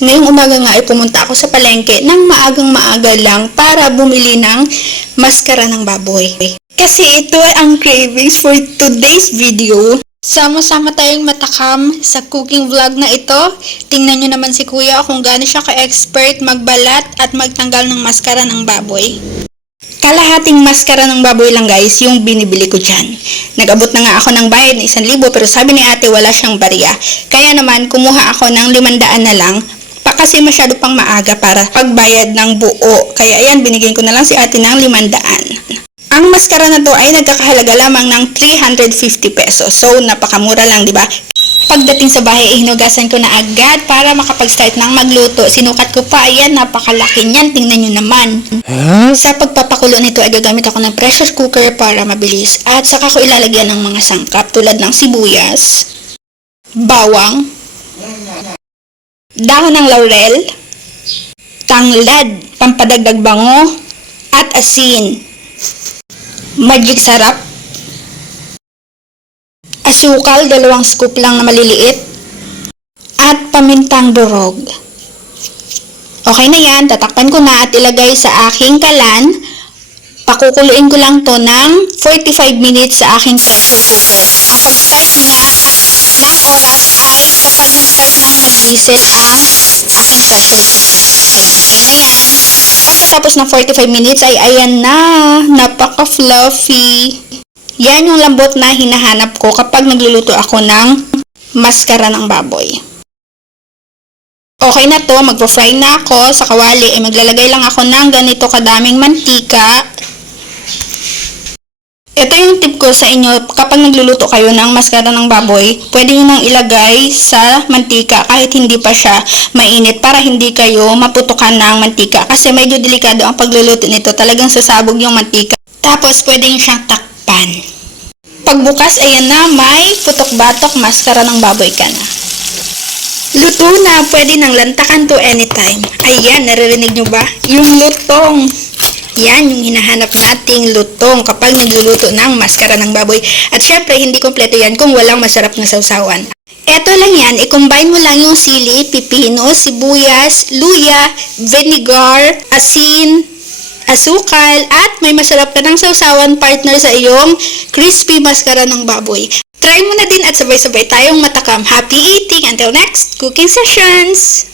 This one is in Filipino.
guys, ngayong umaga nga ay pumunta ako sa palengke ng maagang-maaga lang para bumili ng maskara ng baboy. Kasi ito ay ang cravings for today's video. Sama-sama tayong matakam sa cooking vlog na ito. Tingnan nyo naman si kuya kung gaano siya ka-expert magbalat at magtanggal ng maskara ng baboy. Kalahating maskara ng baboy lang guys yung binibili ko dyan. Nag-abot na nga ako ng bayad na 1,000 pero sabi ni ate wala siyang barya. Kaya naman kumuha ako ng 500 na lang kasi masyado pang maaga para pagbayad ng buo. Kaya ayan, binigyan ko na lang si ate ng 500. Ang maskara na to ay nagkakahalaga lamang ng 350 pesos. So napakamura lang, di ba? Pagdating sa bahay, hinugasan ko na agad para makapag-start ng magluto. Sinukat ko pa, ayan, napakalaki niyan. Tingnan nyo naman. Sa pagpapakulo nito ay gagamit ako ng pressure cooker para mabilis. At saka ko ilalagyan ng mga sangkap tulad ng sibuyas, bawang, dahon ng laurel, tanglad, pampadagdag bango, at asin, magic sarap, asukal, 2 scoop lang na maliliit, at pamintang durog. Okay na yan, tatakpan ko na at ilagay sa aking kalan. Pakukuluin ko lang to ng 45 minutes sa aking pressure cooker. Ang pag-start niya ng oras ay kapag nag-start nang mag-whistle ang aking pressure cooker. Ayan, okay na yan. Pagkatapos ng 45 minutes ay ayan na, napaka-fluffy. Yan yung lambot na hinahanap ko kapag nagluluto ako ng maskara ng baboy. Okay na to, magpo-fry na ako sa kawali. Maglalagay lang ako ng ganito kadaming mantika. Ito yung tip ko sa inyo, kapag nagluluto kayo ng maskara ng baboy, pwede nyo nang ilagay sa mantika kahit hindi pa siya mainit para hindi kayo maputukan ng mantika. Kasi medyo delikado ang pagluluto nito, talagang sasabog yung mantika. Tapos pwede nyo siyang takpan. Pagbukas, ayan na, may putok-batok maskara ng baboy ka na. Luto na, pwede nang lantakan to anytime. Ayan, naririnig nyo ba? Yung lutong. Yan yung hinahanap nating lutong kapag nagluluto ng maskara ng baboy. At syempre, hindi kompleto yan kung walang masarap na sausawan. Eto lang yan, i-combine mo lang yung sili, pipino, sibuyas, luya, vinegar, asin, asukal, at may masarap ka ng sausawan partner sa iyong crispy maskara ng baboy. Try mo na din at sabay-sabay tayong matakam. Happy eating! Until next cooking sessions!